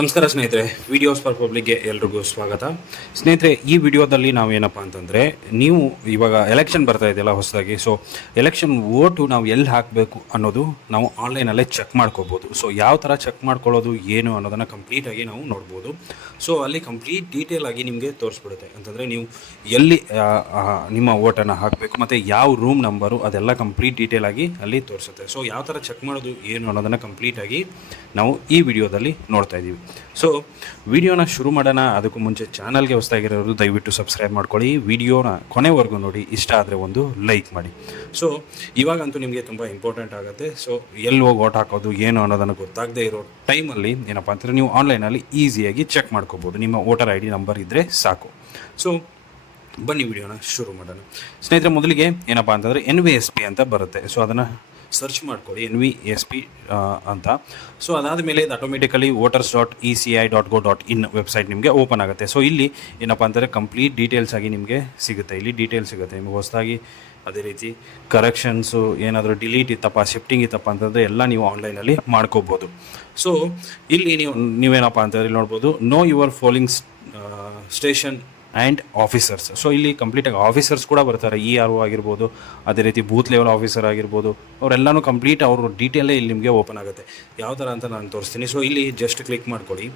ನಮಸ್ಕಾರ ಸ್ನೇಹಿತರೆ videos for ಪಬ್ಲಿಕ್ಗೆ ಎಲ್ರಿಗೂ ಸ್ವಾಗತ. ಸ್ನೇಹಿತರೆ, ಈ ವಿಡಿಯೋದಲ್ಲಿ ನಾವು ಏನಪ್ಪ ಅಂತಂದರೆ, ನೀವು ಇವಾಗ ಎಲೆಕ್ಷನ್ ಬರ್ತಾ ಇದೆಯಲ್ಲ ಹೊಸದಾಗಿ ಸೊ ಎಲೆಕ್ಷನ್ ಓಟು ನಾವು ಎಲ್ಲಿ ಹಾಕಬೇಕು ಅನ್ನೋದು ನಾವು ಆನ್ಲೈನಲ್ಲೇ ಚೆಕ್ ಮಾಡ್ಕೋಬೋದು. ಸೊ ಯಾವ ಥರ ಚೆಕ್ ಮಾಡ್ಕೊಳ್ಳೋದು, ಏನು ಅನ್ನೋದನ್ನು ಕಂಪ್ಲೀಟಾಗಿ ನಾವು ನೋಡ್ಬೋದು. ಸೊ ಅಲ್ಲಿ ಕಂಪ್ಲೀಟ್ ಡೀಟೇಲ್ ಆಗಿ ನಿಮಗೆ ತೋರಿಸ್ಬಿಡುತ್ತೆ. ಅಂತಂದರೆ ನೀವು ಎಲ್ಲಿ ನಿಮ್ಮ ಓಟನ್ನು ಹಾಕಬೇಕು, ಮತ್ತು ಯಾವ ರೂಮ್ ನಂಬರು ಅದೆಲ್ಲ ಕಂಪ್ಲೀಟ್ ಡೀಟೇಲ್ ಆಗಿ ಅಲ್ಲಿ ತೋರಿಸುತ್ತೆ. ಸೊ ಯಾವ ಥರ ಚೆಕ್ ಮಾಡೋದು, ಏನು ಅನ್ನೋದನ್ನು ಕಂಪ್ಲೀಟಾಗಿ ನಾವು ಈ ವಿಡಿಯೋದಲ್ಲಿ ನೋಡ್ತಾ ಇದ್ದೀವಿ ಸೊ ವಿಡಿಯೋನ ಶುರು ಮಾಡೋಣ. ಅದಕ್ಕೂ ಮುಂಚೆ ಚಾನಲ್ಗೆ ಹೊಸದಾಗಿರೋರು ದಯವಿಟ್ಟು ಸಬ್ಸ್ಕ್ರೈಬ್ ಮಾಡ್ಕೊಳ್ಳಿ. ವಿಡಿಯೋನ ಕೊನೆವರೆಗೂ ನೋಡಿ. ಇಷ್ಟ ಆದರೆ ಒಂದು ಲೈಕ್ ಮಾಡಿ. ಸೊ ಇವಾಗಂತೂ ನಿಮಗೆ ತುಂಬ ಇಂಪಾರ್ಟೆಂಟ್ ಆಗುತ್ತೆ. ಸೊ ಎಲ್ಲಿ ಹೋಗಿ ಓಟ್ ಹಾಕೋದು, ಏನು ಅನ್ನೋದನ್ನು ಗೊತ್ತಾಗದೆ ಇರೋ ಟೈಮಲ್ಲಿ ಏನಪ್ಪ ಅಂತಂದರೆ ನೀವು ಆನ್ಲೈನಲ್ಲಿ ಈಸಿಯಾಗಿ ಚೆಕ್ ಮಾಡ್ಕೋಬೋದು. ನಿಮ್ಮ ವೋಟರ್ ಐ ಡಿ ನಂಬರ್ ಇದ್ದರೆ ಸಾಕು. ಸೊ ಬನ್ನಿ ವಿಡಿಯೋನ ಶುರು ಮಾಡೋಣ. ಸ್ನೇಹಿತರೆ, ಮೊದಲಿಗೆ ಏನಪ್ಪ ಅಂತಂದರೆ ಎನ್ ವಿ ಎಸ್ ಪಿ ಅಂತ ಬರುತ್ತೆ. ಸೊ ಅದನ್ನು ಸರ್ಚ್ ಮಾಡ್ಕೊಳ್ಳಿ ಎನ್ ವಿ ಎಸ್ ಪಿ ಅಂತ. ಸೊ ಅದಾದ ಮೇಲೆ ಇದು automatically voters dot E C I dot go dot in website ನಿಮಗೆ ಓಪನ್ ಆಗುತ್ತೆ. ಸೊ ಇಲ್ಲಿ ಏನಪ್ಪ ಅಂತಂದರೆ ಕಂಪ್ಲೀಟ್ ಡೀಟೇಲ್ಸ್ ಆಗಿ ನಿಮಗೆ ಸಿಗುತ್ತೆ. ಇಲ್ಲಿ ಡೀಟೇಲ್ಸ್ ಸಿಗುತ್ತೆ. ನಿಮಗೆ ಹೊಸದಾಗಿ ಅದೇ ರೀತಿ ಕರೆಕ್ಷನ್ಸು ಏನಾದರೂ ಡಿಲೀಟ್ ಇತ್ತಪ್ಪ ಶಿಫ್ಟಿಂಗ್ ಇತ್ತಪ್ಪ ಅಂತಂದರೆ ಎಲ್ಲ ನೀವು ಆನ್ಲೈನಲ್ಲಿ ಮಾಡ್ಕೋಬೋದು. ಸೊ ಇಲ್ಲಿ ನೀವು, ನೀವೇನಪ್ಪ ಅಂತಂದರೆ ಇಲ್ಲಿ ನೋಡ್ಬೋದು know your polling station and officers so ಇಲ್ಲಿ ಕಂಪ್ಲೀಟಾಗಿ ಆಫೀಸರ್ಸ್ ಕೂಡ ಬರ್ತಾರೆ. ಇ ಆರ್ ಒ ಆಗಿರ್ಬೋದು, ಅದೇ ರೀತಿ ಬೂತ್ ಲೆವೆಲ್ ಆಫೀಸರ್ ಆಗಿರ್ಬೋದು, ಅವರೆಲ್ಲನೂ ಕಂಪ್ಲೀಟ್ ಅವ್ರ ಡೀಟೇಲೇ ಇಲ್ಲಿ ನಿಮಗೆ ಓಪನ್ ಆಗುತ್ತೆ. ಯಾವ ಥರ ಅಂತ ನಾನು ತೋರಿಸ್ತೀನಿ. ಸೊ ಇಲ್ಲಿ ಜಸ್ಟ್ ಕ್ಲಿಕ್ ಮಾಡ್ಕೊಳ್ಳಿ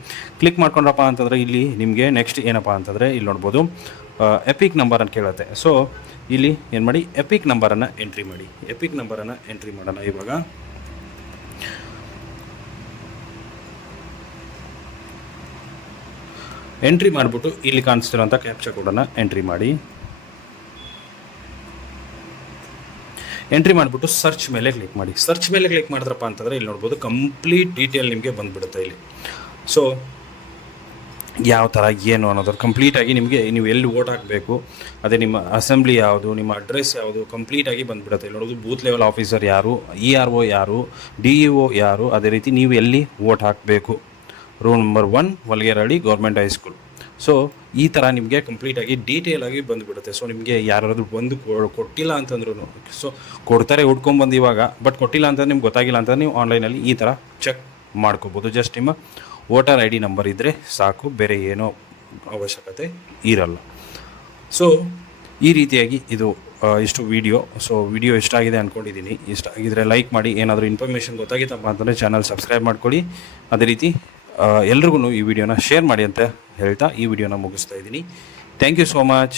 ಕ್ಲಿಕ್ ಮಾಡ್ಕೊಂಡ್ರಪ್ಪ ಅಂತಂದರೆ ಇಲ್ಲಿ ನಿಮಗೆ ನೆಕ್ಸ್ಟ್ ಏನಪ್ಪ ಅಂತಂದರೆ ಇಲ್ಲಿ ನೋಡ್ಬೋದು ಎಪಿಕ್ ನಂಬರ್ ಅಂತ ಕೇಳುತ್ತೆ. ಸೊ ಇಲ್ಲಿ ಏನು ಮಾಡಿ ಎಪಿಕ್ ನಂಬರನ್ನು ಎಂಟ್ರಿ ಮಾಡಿ. ಎಪಿಕ್ ನಂಬರನ್ನು ಎಂಟ್ರಿ ಮಾಡೋಣ ಇವಾಗ. ಎಂಟ್ರಿ ಮಾಡಿಬಿಟ್ಟು ಇಲ್ಲಿ ಕಾಣಿಸ್ತಿರೋಂಥ ಕ್ಯಾಪ್ಚರ್ ಕೋಡನ್ನು ಎಂಟ್ರಿ ಮಾಡಿ. ಎಂಟ್ರಿ ಮಾಡಿಬಿಟ್ಟು ಸರ್ಚ್ ಮೇಲೆ ಕ್ಲಿಕ್ ಮಾಡಿ. ಸರ್ಚ್ ಮೇಲೆ ಕ್ಲಿಕ್ ಮಾಡಿದ್ರಪ್ಪ ಅಂತಂದರೆ ಇಲ್ಲಿ ನೋಡ್ಬೋದು ಕಂಪ್ಲೀಟ್ ಡೀಟೇಲ್ ನಿಮಗೆ ಬಂದುಬಿಡುತ್ತೆ ಇಲ್ಲಿ. ಸೊ ಯಾವ ಥರ ಏನು ಅನ್ನೋದ್ರ ಕಂಪ್ಲೀಟಾಗಿ ನಿಮಗೆ ನೀವು ಎಲ್ಲಿ ಓಟ್ ಹಾಕಬೇಕು, ಅದೇ ನಿಮ್ಮ ಅಸೆಂಬ್ಲಿ ಯಾವುದು, ನಿಮ್ಮ ಅಡ್ರೆಸ್ ಯಾವುದು ಕಂಪ್ಲೀಟಾಗಿ ಬಂದುಬಿಡುತ್ತೆ. ಇಲ್ಲಿ ನೋಡೋದು ಬೂತ್ ಲೆವೆಲ್ ಆಫೀಸರ್ ಯಾರು ಇ ಆರ್ ಒ ಯಾರು ಡಿ ಇ ಒ ಯಾರು, ಅದೇ ರೀತಿ ನೀವು ಎಲ್ಲಿ ಓಟ್ ಹಾಕಬೇಕು. Room number one Valgerahalli government high school so ಈ ಥರ ನಿಮಗೆ ಕಂಪ್ಲೀಟಾಗಿ ಆಗಿ ಬಂದುಬಿಡುತ್ತೆ. ಸೊ ನಿಮಗೆ ಯಾರಾದರೂ ಬಂದು ಕೊಟ್ಟಿಲ್ಲ ಅಂತಂದ್ರೂ ಸೊ ಕೊಡ್ತಾರೆ ಹುಡ್ಕೊಂಬಂದು ಇವಾಗ ಬಟ್ ಕೊಟ್ಟಿಲ್ಲ ಅಂತ ನಿಮ್ಗೆ ಗೊತ್ತಾಗಿಲ್ಲ ಅಂತ ನೀವು ಆನ್ಲೈನಲ್ಲಿ ಈ ಥರ ಚೆಕ್ ಮಾಡ್ಕೋಬೋದು. ಜಸ್ಟ್ ನಿಮ್ಮ ವೋಟರ್ ಐ ಡಿ ನಂಬರ್ ಇದ್ದರೆ ಸಾಕು, ಬೇರೆ ಏನೋ ಅವಶ್ಯಕತೆ ಇರಲ್ಲ. ಸೊ ಈ ರೀತಿಯಾಗಿ ಇದು ಇಷ್ಟು ವಿಡಿಯೋ ಸೊ ವಿಡಿಯೋ ಇಷ್ಟ ಆಗಿದೆ ಅಂದ್ಕೊಂಡಿದ್ದೀನಿ ಇಷ್ಟ ಆಗಿದ್ರೆ ಲೈಕ್ ಮಾಡಿ, ಏನಾದರೂ ಇನ್ಫಾರ್ಮೇಷನ್ ಗೊತ್ತಾಗಿತ್ತಪ್ಪ ಅಂತಂದರೆ ಚಾನಲ್ ಸಬ್ಸ್ಕ್ರೈಬ್ ಮಾಡ್ಕೊಳ್ಳಿ. ಅದೇ ರೀತಿ ಎಲ್ರಿಗೂ ಈ ವಿಡಿಯೋನ ಶೇರ್ ಮಾಡಿ ಅಂತ ಹೇಳ್ತಾ ಈ ವಿಡಿಯೋನ ಮುಗಿಸ್ತಾ ಇದ್ದೀನಿ. Thank you so much